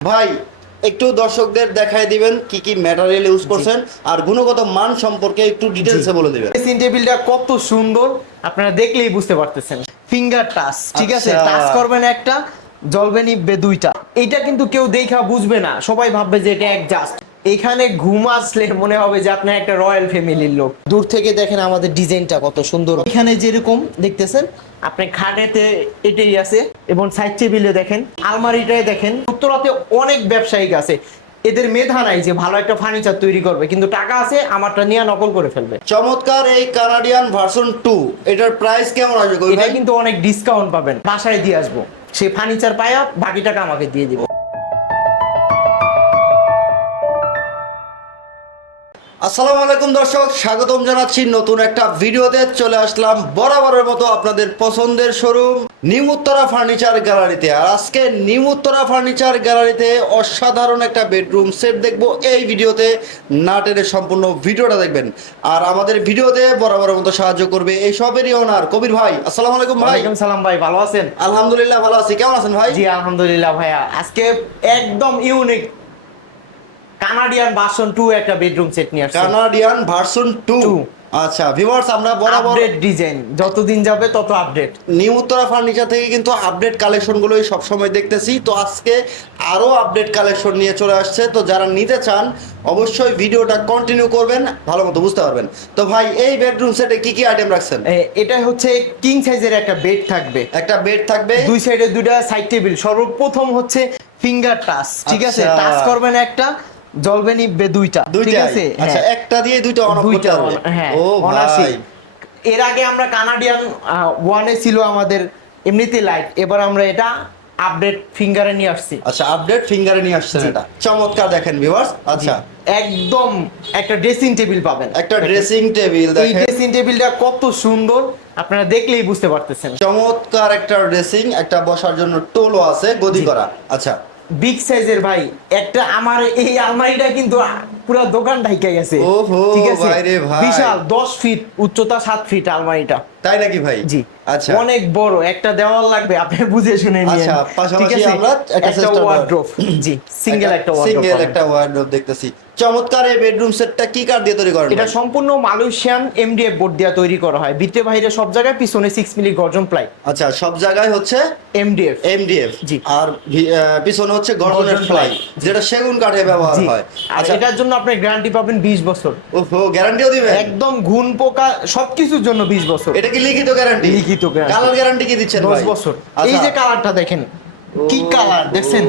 ভাই একটু দর্শকদের দেখাই দিবেন কি কি ম্যাটেরিয়াল ইউজ করছেন আর গুণগত মান সম্পর্কে একটু ডিটেইলসে বলে দিবেন। এই টেবিলটা কত সুন্দর আপনারা দেখলেই বুঝতে পারতেছেন। ফিঙ্গার টাচ ঠিক আছে? আচ্ছা। টাচ করবেন একটা জ্বলবে নিবে দুইটা। এটা কিন্তু কেউ দেখা বুঝবে না সবাই ভাববে যে এটা অ্যাডজাস্ট এখানে ঘুম আসলে মনে হবে যে আপনার একটা রয়্যাল ফ্যামিলির লোক। দূর থেকে দেখেন আমাদের ডিজাইনটা কত সুন্দর। এখানে যেরকম দেখতেছেন আপনি খাটেতে এটাই আছে এবং সাইড টেবিলে দেখেন আলমারিটায় দেখেন উত্তরাতে অনেক ব্যবসায়িক আছে। এদের মেধা নাই যে ভালো একটা ফার্নিচার তৈরি করবে কিন্তু টাকা আছে আমারটা নিয়ে নকল করে ফেলবে। চমৎকার এই কানাডিয়ান ভার্সন টু এটার প্রাইস কেমন আসবে এটা কিন্তু অনেক ডিসকাউন্ট পাবেন। বাসায় দিয়ে আসব। সে ফার্নিচার পায়া বাকি টাকা আমাকে দিয়ে দিব। আসসালামু আলাইকুম দর্শক স্বাগতম জানাচ্ছি নতুন একটা ভিডিওতে। চলে আসলাম বরাবরের মতো আপনাদের পছন্দের শোরুম নিউ উত্তরা ফার্নিচার গ্যালারিতে। আর আজকে নিউ উত্তরা ফার্নিচার গ্যালারিতে অসাধারণ একটা বেডরুম সেট দেখব। এই ভিডিওতে না টেনে সম্পূর্ণ ভিডিওটা দেখবেন। আর আমাদের ভিডিওতে বরাবরের মতো সাহায্য করবে এই সবেরই ওনার কবির ভাই। আসসালামু আলাইকুম ভাই। ওয়ালাইকুম সালাম ভাই ভালো আছেন? আলহামদুলিল্লাহ ভালো আছি। কেমন আছেন ভাই? জি আলহামদুলিল্লাহ ভাইয়া। আজকে একদম ইউনিক কানাডিয়ান ভার্সন টু একটা বেডরুম সেট নিয়ে আসছি। কানাডিয়ান ভার্সন টু আচ্ছা ভিউয়ার্স আমরা বরাবর আপডেট ডিজাইন যতদিন যাবে তত আপডেট নিউ উত্তরা ফার্নিচার থেকে কিন্তু আপডেট কালেকশন কালেকশনগুলোই সবসময় দেখতেছি। তো আজকে আরও আপডেট কালেকশন নিয়ে চলে আসছে। তো যারা নিতে চান অবশ্যই ভিডিওটা কন্টিনিউ করবেন ভালো মতো বুঝতে পারবেন। তো ভাই এই বেডরুম সেটে কি কি আইটেম রাখছেন? এটা হচ্ছে কিং সাইজের একটা বেড থাকবে। একটা বেড থাকবে। দুই সাইডে দুইটা সাইড টেবিল সর্বপ্রথম হচ্ছে ফিঙ্গার টাচ ঠিক আছে? আচ্ছা। টাচ করবেন একটা জ্বলবে নিবে দুইটা ঠিক আছে? আচ্ছা হ্যাঁ। একটা দিয়ে দুইটা অন অফ করতে on- হ্যাঁ ও ভাই। এর আগে আমরা কানাডিয়ান ওয়ানে ছিল আমাদের এমনিতে লাইট এবার আমরা এটা আপডেট ফিঙ্গারে নিয়ে আসছি। আচ্ছা আপডেট ফিঙ্গারে নিয়ে আসছেন এটা। চমৎকার দেখেন ভিউয়ার্স আচ্ছা। একদম একটা ড্রেসিং টেবিল পাবেন। একটা ড্রেসিং টেবিল দেখেন এই ড্রেসিং টেবিলটা কত সুন্দর আপনারা দেখলেই বুঝতে পারতেছেন। চমৎকার একটা ড্রেসিং একটা বসার জন্য টোলও আছে গদি করা। আচ্ছা বিগ সাইজের ভাই একটা আমার এই আলমারিটা কিন্তু পুরো দোকান ঢাইকে গেছে ওহো, ঠিক আছে? ভাই রে ভাই। বিশাল 10 ফিট উচ্চতা 7 ফিট আলমারিটা। তাই নাকি ভাই? জি। আচ্ছা। অনেক বড় একটা দেওয়াল লাগবে আপনি বুঝে শুনে নিন আচ্ছা, পাশাপাশি আমরা একটা করব। ওয়ার্ড্রোব জি সিঙ্গেল একটা ওয়ার্ড্রোব সিঙ্গেল একটা ওয়ার্ডরোব দেখতেছি। চমৎকার এই বেডরুম সেটটা কি কাঠ দিয়ে তৈরি করেন এটা সম্পূর্ণ মালয়েশিয়ান এমডিএফ বোর্ড দিয়ে তৈরি করা হয়। ভিতরে বাইরে সব জায়গায় পিছনে 6 মিলি গর্জন প্লাই। আচ্ছা সব জায়গায় হচ্ছে এমডিএফ এমডিএফ জি। আর পিছনে হচ্ছে গর্জনের গর্জন ফ্লাই যেটা সেগুন কাঠে ব্যবহার হয়। আচ্ছা। এটার জন্য আপনি গ্যারান্টি পাবেন 20 বছর। ওহো গ্যারান্টিও দিবেন? একদম ঘুন পোকা সবকিছুর জন্য 20 বছর। এটা কি লিখিত গ্যারান্টি লিখিত গ্যারান্টি কালার গ্যারান্টি কি দিচ্ছেন 10 বছর। এই আচ্ছা। যে কালারটা দেখেন কি কালার দেখছেন?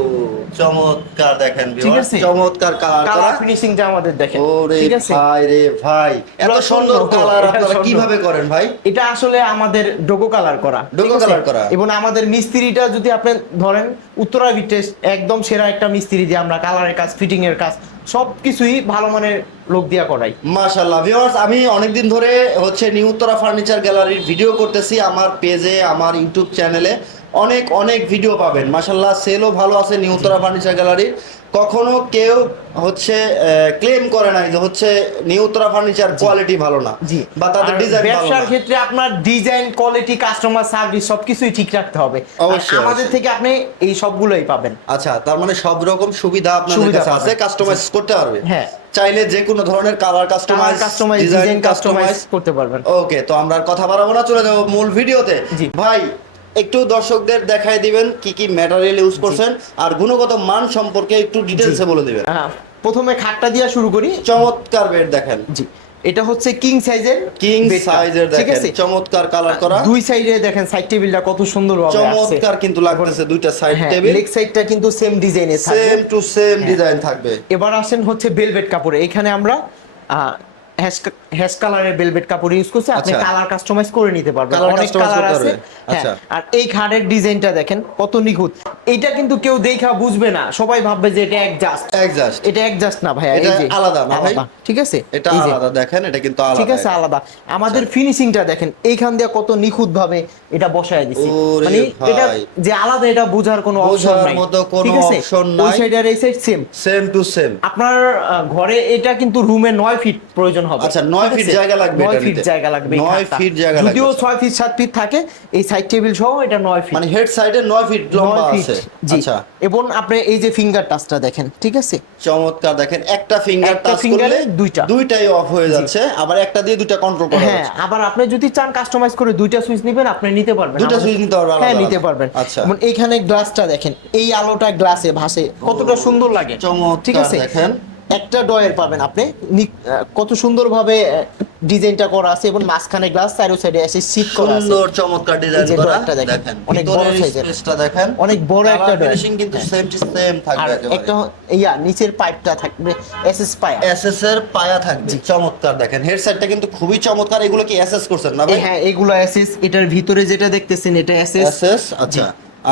চমৎকার দেখেন? চমৎকার কালার কালার ফিনিশিংটা আমাদের দেখেন। ওরে ভাই রে ভাই এত সুন্দর কালার আপনারা কীভাবে করেন ভাই? এটা আসলে আমাদের ডোগো কালার করা। ডোগো কালার করা। এবং আমাদের মিস্ত্রিটা যদি আপনি ধরেন উত্তরা ভিটেস একদম সেরা একটা মিস্ত্রি দিয়ে আমরা কালারের কাজ ফিটিং এর কাজ সবকিছুই ভালো মানের লোক দিয়া করাই। মাশাল্লাহ ভিউয়ার্স আমি অনেকদিন ধরে হচ্ছে নিউ উত্তরা ফার্নিচার গ্যালারির ভিডিও করতেছি আমার পেজে আমার ইউটিউব চ্যানেলে অনেক অনেক ভিডিও পাবেন। মাশাল্লাহ সেলও ভালো আছে নিউ উত্তরা ফার্নিচার গ্যালারির কখনো কেউ হচ্ছে ক্লেম করে নাই যে হচ্ছে নিউ উত্তরা ফার্নিচার কোয়ালিটি ভালো না জি। বা তাদের ডিজাইন ভালো ব্যবসার ক্ষেত্রে আপনার ডিজাইন কোয়ালিটি কাস্টমার সার্ভিস সবকিছুই ঠিক রাখতে হবে। অবশ্যই, আমাদের থেকে আপনি এই সবগুলোই পাবেন। আচ্ছা তার মানে সব রকম সুবিধা আপনাদের কাছে আছে কাস্টমাইজ করতে পারবে? হ্যাঁ। চাইলে যে কোনো ধরনের colour customize customize design customize করতে পারবেন। ওকে তো আমরা কথা বাড়াবো না চলে যাব মূল ভিডিওতে। জি। ভাই একটু দর্শকদের দেখাই দিবেন কি কি ম্যাটেরিয়াল ইউজ করছেন আর গুণগত মান সম্পর্কে একটু ডিটেলসে বলে দিবেন। হ্যাঁ, প্রথমে খাটটা দিয়ে শুরু করি। চমৎকার বেড দেখেন। জি এটা হচ্ছে কিং সাইজের কিং সাইজের দেখেন চমৎকার কালার করা। দুই সাইডে দেখেন সাইড টেবিলটা কত সুন্দর ভাবে চমৎকার কিন্তু লাগতেছে দুইটা সাইড টেবিল লেগ সাইডটা কিন্তু সেম ডিজাইনের সেম থাকবে টু সেম। ডিজাইন থাকবে। এবার আসেন হচ্ছে বেলভেট কাপড়ে। এখানে আমরা হ্যাশ কালারের বেলভেট কাপড় ইউজ করছি আপনি আচ্ছা। কালার কাস্টমাইজ করে নিতে পারবেন। অনেক কালার আছে। হ্যাঁ। আচ্ছা। আর এই খাটের ডিজাইনটা দেখেন কত নিখুঁত। এটা কিন্তু কেউ দেখা বুঝবে না। সবাই ভাববে যে এটা অ্যাডজাস্ট একজাস্ট এটা অ্যাডজাস্ট না ভাই এটা আলাদা না ভাই? ঠিক আছে? এটা আলাদা দেখেন এটা কিন্তু আলাদা। ঠিক আছে আলাদা। আমাদের ফিনিশিংটা দেখেন এইখান দিয়ে কত নিখুঁত ভাবে এটা বসায় দিছি। মানে এটা যে আলাদা এটা বোঝার কোনো অপশন নাই। মতো কোনো আছে? option ওই নাই। সাইড আর এই side same same to same আপনার ঘরে এটা কিন্তু রুমে নয় ফিট প্রয়োজন হবে। আচ্ছা 9 ফিট জায়গা লাগবে নয় এটা ফিট জায়গা লাগবে এই নয় খাটটা। ফিট জায়গা যদিও লাগবে। ছয় ফিট সাত ফিট থাকে এই সাইড টেবিল সহ এটা নয় ফিট। মানে হেড সাইডে নয় ফিট লম্বা আছে। আচ্ছা। এবং আপনি এই যে ফিঙ্গার টাচটা দেখেন ঠিক আছে? চমৎকার দেখেন একটা ফিঙ্গার টাচ করলে দুইটা। দুইটাই অফ হয়ে যাচ্ছে আবার একটা দিয়ে দুইটা কন্ট্রোল করা হ্যাঁ আবার আপনি যদি চান কাস্টমাইজ করে দুইটা সুইচ নেবেন আপনি নিতে পারবেন। দুইটা সুইচ নিতে পারবে আলাদা হ্যাঁ নিতে পারবেন। আচ্ছা। যেমন এইখানে গ্লাসটা দেখেন এই আলোটা গ্লাসে ভাসে কতটা সুন্দর লাগে। চমৎকার ঠিক আছে? দেখেন। একটা ডয়ের পাবেন আপনি। কত সুন্দরভাবে ডিজাইনটা করা আছে এবং মাঝখানে গ্লাস চারো সাইডে এসে সিট করা আছে। সুন্দর চমৎকার ডিজাইন করা। ডয়ারটা দেখেন, অনেক বড় এর। স্পেসটা দেখেন। অনেক বড় একটা ডয়ার। ফিনিশিং কিন্তু সেম টু সেম থাকবে একটা ইয়া নিচের পাইপটা থাকবে এসএস পাইপ এসএস এর পায়া থাকবে চমৎকার দেখেন। হেড সাইডটা কিন্তু খুবই চমৎকার এগুলো কি এসএস করছেন না ভাই? হ্যাঁ এগুলো এসএস এটার ভিতরে যেটা দেখতেছেন এটা এসএস এসএস আচ্ছা।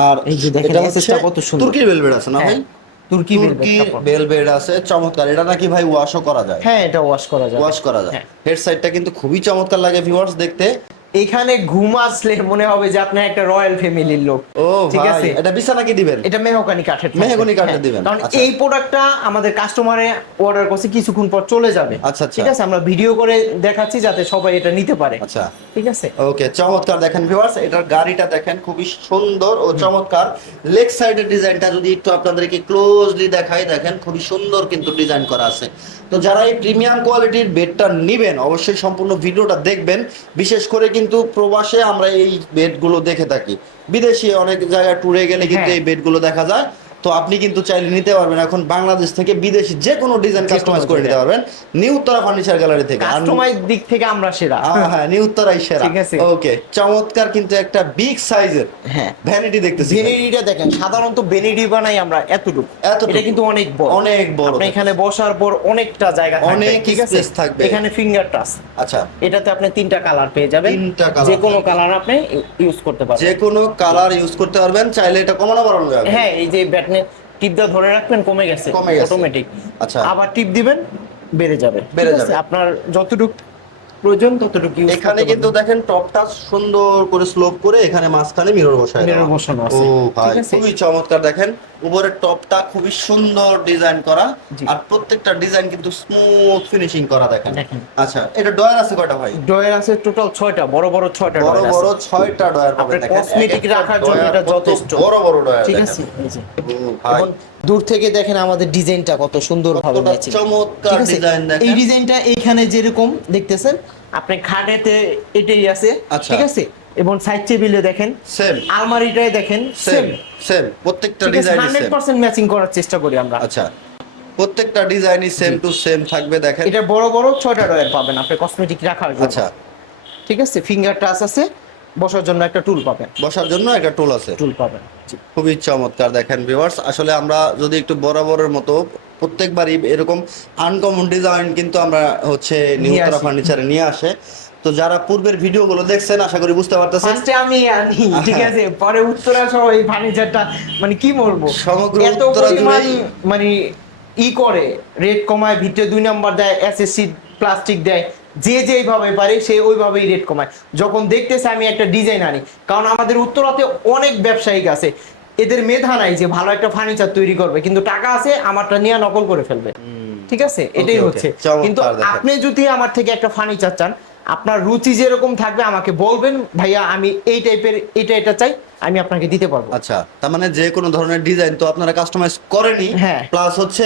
আর এই যে দেখেন এটা SS টা হচ্ছে কত সুন্দর। তুর্কির ভেলভেট আছে না ভাই? হ্যাঁ, তুর্কি তুর্কি কাপড়। আছে চমৎকার। এটা নাকি ভাই ওয়াশও করা যায়? হ্যাঁ এটা ওয়াশ করা যায়। ওয়াশ করা যায়। হেড হেড সাইডটা কিন্তু খুবই চমৎকার লাগে ভিউয়ার্স দেখতে। এখানে ঘুম আসলে মনে হবে যে আপনি একটা রয়্যাল ফ্যামিলির লোক। ও ঠিক আছে? এটা বিছানা কি দিবেন? এটা মেহকানি কাঠের। মেহগনি কাঠের হ্যাঁ, দিবেন, কারণ আচ্ছা। এই প্রোডাক্টটা আমাদের কাস্টমারে অর্ডার করছে কিছুক্ষণ পর চলে যাবে। আচ্ছা, আচ্ছা। ঠিক আছে? আমরা ভিডিও করে দেখাচ্ছি যাতে সবাই এটা নিতে পারে। আচ্ছা। ঠিক আছে? ওকে চমৎকার দেখেন ভিউয়ার্স এটার গাড়িটা দেখেন খুবই সুন্দর ও চমৎকার। লেগ সাইডের ডিজাইনটা যদি একটু আপনাদেরকে ক্লোজলি দেখাই দেখেন খুবই সুন্দর কিন্তু ডিজাইন করা আছে। তো যারা এই প্রিমিয়াম কোয়ালিটির বেডটা নেবেন অবশ্যই সম্পূর্ণ ভিডিওটা দেখবেন। বিশেষ করে কিন্তু প্রবাসে আমরা এই বেডগুলো দেখে থাকি। বিদেশে অনেক জায়গায় ট্যুরে গেলে কিন্তু হ্যাঁ। এই বেডগুলো দেখা যায়। তো আপনি কিন্তু চাইলে নিতে পারবেন এখন বাংলাদেশ থেকে বিদেশি যে কোনো ডিজাইন কাস্টমাইজ করে নিতে পারবেন। নিউ উত্তরা ফার্নিচার গ্যালারি থেকে। কাস্টমাইজ দিক থেকে আমরা সেরা। হ্যাঁ নিউ উত্তরাই সেরা। ঠিক আছে। ওকে চমৎকার কিন্তু একটা বিগ সাইজের হ্যাঁ। ভ্যানিটি দেখতেছি। বেনেডিটা দেখেন সাধারণত বেনেডি বানাই আমরা এতটুকু। এতটুকু। এটা কিন্তু অনেক বড়। অনেক বড় আপনি এখানে বসার পর অনেকটা জায়গা থাকবে অনেক ঠিক আছে? থাকবে। এখানে ফিঙ্গার টাচ আচ্ছা। এটাতে আপনি তিনটা কালার পেয়ে যাবেন। তিনটা colour যে কোনো কালার আপনি ইউজ করতে পারবেন। যে কোনো কালার ইউজ করতে পারবেন চাইলে এটা কমানো বাড়ানো যাবে। হ্যাঁ এই যে ব্যাটনে টিপ দিয়ে ধরে রাখবেন কমে গেছে কমে গেছে। অটোমেটিক আচ্ছা। আবার টিপ দিবেন বেড়ে যাবে বেড়ে যাবে। আপনার যতটুকু প্রয়োজন ততটুকু ইউজ এখানে কিন্তু দেখেন টপটা সুন্দর করে স্লোপ করে এখানে মাঝখানে মিরর বসায় দেওয়া। বসানো ও ভাই খুবই চমৎকার। দেখেন উপরের টপটা খুবই সুন্দর ডিজাইন করা। আর প্রত্যেকটা ডিজাইন কিন্তু স্মুথ ফিনিশিং করা দেখেন। আচ্ছা এটা ডয়ার আছে কয়টা ভাই? ডয়ের আছে টোটাল ছয়টা বড় বড় ছয়টা বড় ডয়ের বড় আছে ছয়টা ডয়ার পাবেন দেখেন। একটা রাখার জন্য এটা যথেষ্ট। বড় বড় ডয়ার ঠিক আছে ও ভাই। দূর থেকে দেখেন আমাদের ডিজাইনটা কত সুন্দর ভাবে ম্যাচিং চমৎকার ডিজাইন দেখেন। এই ডিজাইনটা এইখানে যেরকম দেখতেছেন? আপনি খাটেতে এটাই আছে আচ্ছা। ঠিক আছে? এবং সাইড টেবিলে দেখেন সেম আলমারিটায় দেখেন সেম সেম প্রত্যেকটা design hundred same percent matching করার চেষ্টা করি আমরা। আচ্ছা। প্রত্যেকটা ডিজাইনই সেম টু সেম থাকবে দেখেন। এটা বড় বড় ছয়টা ডয়ার পাবেন আপনি কসমেটিক রাখার জন্য। আচ্ছা। ঠিক আছে? ফিঙ্গার টাচ আছে। বসার জন্য একটা টুল পাবেন। বসার জন্য একটা টুল আছে। টুল পাবেন। খুবই চমৎকার দেখেন ভিউয়ার্স আসলে আমরা যদি একটু বরাবরের মতো প্রত্যেকবারই এরকম আনকমন ডিজাইন কিন্তু আমরা হচ্ছে নিউ নিয়ে উত্তরা ফার্নিচারে নিয়ে আসে। তো যারা পূর্বের ভিডিওগুলো দেখছেন আশা করি বুঝতে পারতেছেন। ফার্স্টে আমি আনি ঠিক। আছে? পরে উত্তরা সহ এই ফার্নিচারটা মানে কি বলব? সমগ্র উত্তরা মানে ই করে রেট কমায় ভিতরে দুই নাম্বার দেয় এসএসসি প্লাস্টিক দেয়। যে যেইভাবে পারে সে ওইভাবেই রেট কমায়। যখন দেখতেছে আমি একটা ডিজাইন আনি কারণ আমাদের উত্তরাতে অনেক ব্যবসায়িক আছে এদের মেধা নাই যে ভালো একটা ফার্নিচার তৈরি করবে কিন্তু টাকা আছে আমারটা নিয়ে নকল করে ফেলবে। ঠিক আছে? এটাই হচ্ছে। কিন্তু আপনি যদি আমার থেকে একটা ফার্নিচার চান আপনার রুচি যেরকম থাকবে আমাকে বলবেন ভাইয়া আমি এই টাইপের এটা এটা চাই। আমি আপনাকে দিতে পারব। আচ্ছা তার মানে যে কোনো ধরনের ডিজাইন তো আপনারা কাস্টমাইজ করেনি হ্যাঁ। প্লাস হচ্ছে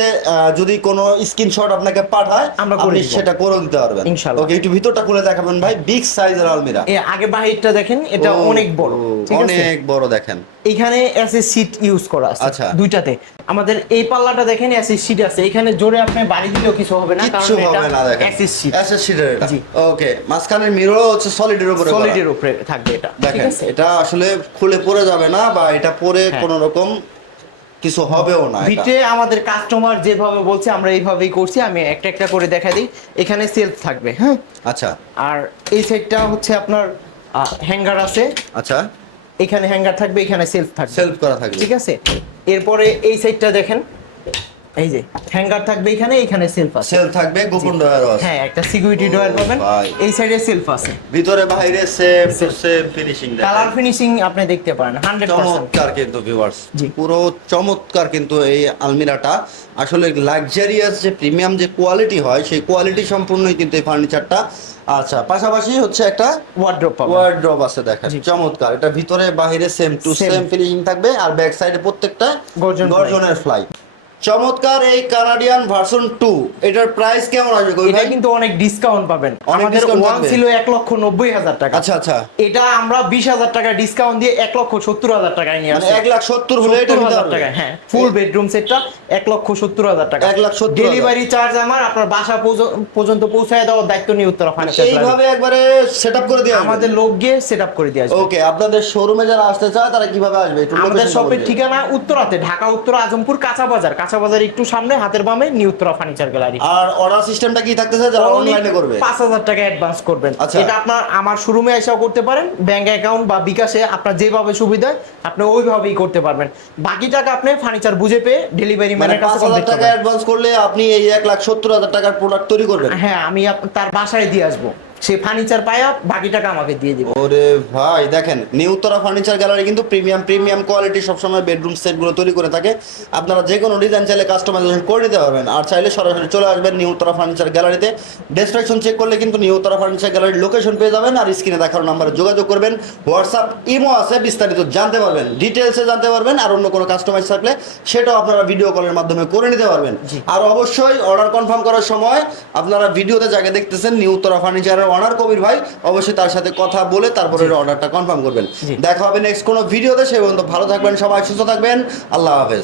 যদি কোনো স্ক্রিনশট আপনাকে পাঠায় আমরা করে সেটা করে দিতে পারবেন। ইনশাল্লাহ। ওকে একটু ভিতরটা খুলে দেখাবেন ভাই বিগ সাইজের আলমিরা। এ আগে বাহিরটা দেখেন এটা অনেক বড় ঠিক আছে? অনেক বড় দেখেন। এখানে এসি সিট ইউজ করা আছে আচ্ছা। দুইটাতে। আমাদের এই পাল্লাটা দেখেন এসি সিট আছে। এখানে জোরে আপনি বাড়ি দিলেও কিছু হবে না কিচ্ছু হবে না দেখেন। এসি সিট এসএস শিটের এটা। জি। ওকে মাঝখানের মিরর হচ্ছে সলিডের উপরে। সলিডের উপরে থাকবে এটা দেখেন এটা আসলে খুলে পড়ে যাবে না বা এটা পরে হ্যাঁ। কোনো রকম কিছু হবেও না ভিটে আমাদের কাস্টমার যেভাবে বলছে আমরা এইভাবেই করছি আমি একটা একটা করে দেখা দিই। এখানে সেলফ থাকবে হ্যাঁ? আচ্ছা। আর এই সাইডটা হচ্ছে আপনার হ্যাঙ্গার আছে। আচ্ছা। এখানে হ্যাঙ্গার থাকবে এখানে সেলফ থাকবে। সেলফ করা থাকবে। ঠিক আছে? এরপরে এই সাইডটা দেখেন। এই যে হ্যাঙ্গার থাকবে এখানে এখানে সেলফ আছে। সেল থাকবে গোপন ডয়ারও আছে। হ্যাঁ একটা সিকিউরিটি ডয়ার পাবেন। এই সাইডে সেলফ আছে। ভিতরে বাইরে same same finishing colour finishing আপনি দেখতে পারেন হান্ড্রেড পার্সেন্ট চমৎকার কিন্তু ভিউয়ার্স পুরো চমৎকার কিন্তু এই আলমিরাটা। আসলে লাক্সারিয়াস যে প্রিমিয়াম যে কোয়ালিটি হয় সেই কোয়ালিটি সম্পূর্ণই কিন্তু এই ফার্নিচারটা আচ্ছা পাশাপাশি হচ্ছে একটা ওয়ার্ড্রপ ওয়ার্ড্রপ আছে দেখেন। চমৎকার। এটা ভিতরে বাইরে সেম টু সেম ফিনিশিং থাকবে। আর ব্যাক সাইডে প্রত্যেকটা গর্জন গর্জনের ফ্লাই চমৎকার এই কানাডিয়ান ভার্সন টু এটার প্রাইস কেমন আসবে এটা কিন্তু অনেক ডিসকাউন্ট পাবেন। আমাদের ওয়ান ছিল এক লক্ষ নব্বই হাজার টাকা। আচ্ছা আচ্ছা। এটা আমরা বিশ হাজার টাকা ডিসকাউন্ট দিয়ে এক লক্ষ সত্তর হাজার টাকায় নিয়ে মানে আসছি। এক লাখ সত্তর হলে এটা হাজার টাকা হ্যাঁ ফুল বেডরুম সেটটা এক লক্ষ সত্তর হাজার টাকা। এক লাখ সত্তর ডেলিভারি চার্জ আমার আপনার বাসা পর্যন্ত পৌঁছায় দেওয়ার দায়িত্ব নিয়ে উত্তরা ফার্নিচার এইভাবে একবারে সেট আপ করে দিয়ে আমাদের লোক গিয়ে সেট আপ করে দিয়ে আসবে ওকে আপনাদের শোরুমে যারা আসতে চায় তারা কীভাবে আসবে? আমাদের শপের ঠিকানা উত্তরাতে ঢাকা উত্তর আজমপুর কাঁচা বাজার। কাঁচা বাজার একটু সামনে হাতের বামে নিউ উত্তরা ফার্নিচার গ্যালারি আর অর্ডার সিস্টেমটা কি থাকতেছে যারা অনলাইনে করবে? পাঁচ হাজার টাকা অ্যাডভান্স করবেন। আচ্ছা। এটা আপনার আমার শোরুমে এসেও করতে পারেন ব্যাংক অ্যাকাউন্ট বা বিকাশে আপনার যেভাবে সুবিধা আপনি ওইভাবেই করতে পারবেন। বাকি টাকা আপনি ফার্নিচার বুঝে পেয়ে ডেলিভারি ম্যানের কাছে contact টাকা অ্যাডভান্স করলে আপনি এই এক লাখ সত্তর হাজার টাকার প্রোডাক্ট তৈরি করবেন? হ্যাঁ আমি তার বাসায় দিয়ে আসব। সে ফার্নিচার পায়া বাকি টাকা আমাকে দিয়ে দিবে। ওরে ভাই দেখেন নিউ উত্তরা ফার্নিচার গ্যালারি কিন্তু প্রিমিয়াম প্রিমিয়াম কোয়ালিটি সবসময় বেডরুম সেটগুলো তৈরি করে থাকে। আপনারা যে কোনো ডিজাইন চাইলে কাস্টমাইজেশন করে নিতে পারবেন। আর চাইলে সরাসরি চলে আসবেন নিউ উত্তরা ফার্নিচার গ্যালারিতে ডেসক্রিপশন চেক করলে কিন্তু নিউ উত্তরা ফার্নিচার গ্যালারির লোকেশন পেয়ে যাবেন আর স্ক্রিনে দেখার নাম্বারে যোগাযোগ করবেন। হোয়াটসঅ্যাপ ইমো আছে বিস্তারিত জানতে পারবেন ডিটেলসে জানতে পারবেন আর অন্য কোনো কাস্টমাইজ থাকলে সেটাও আপনারা ভিডিও কলের মাধ্যমে করে নিতে পারবেন। আর অবশ্যই অর্ডার কনফার্ম করার সময় আপনারা ভিডিওতে যাকে দেখতেছেন নিউ উত্তরা ফার্নিচারের অনার কবির ভাই অবশ্যই তার সাথে কথা বলে তারপরে অর্ডারটা কনফার্ম করবেন। দেখা হবে নেক্সট কোনো ভিডিওতে সেই পর্যন্ত ভালো থাকবেন সবাই সুস্থ থাকবেন আল্লাহ হাফেজ।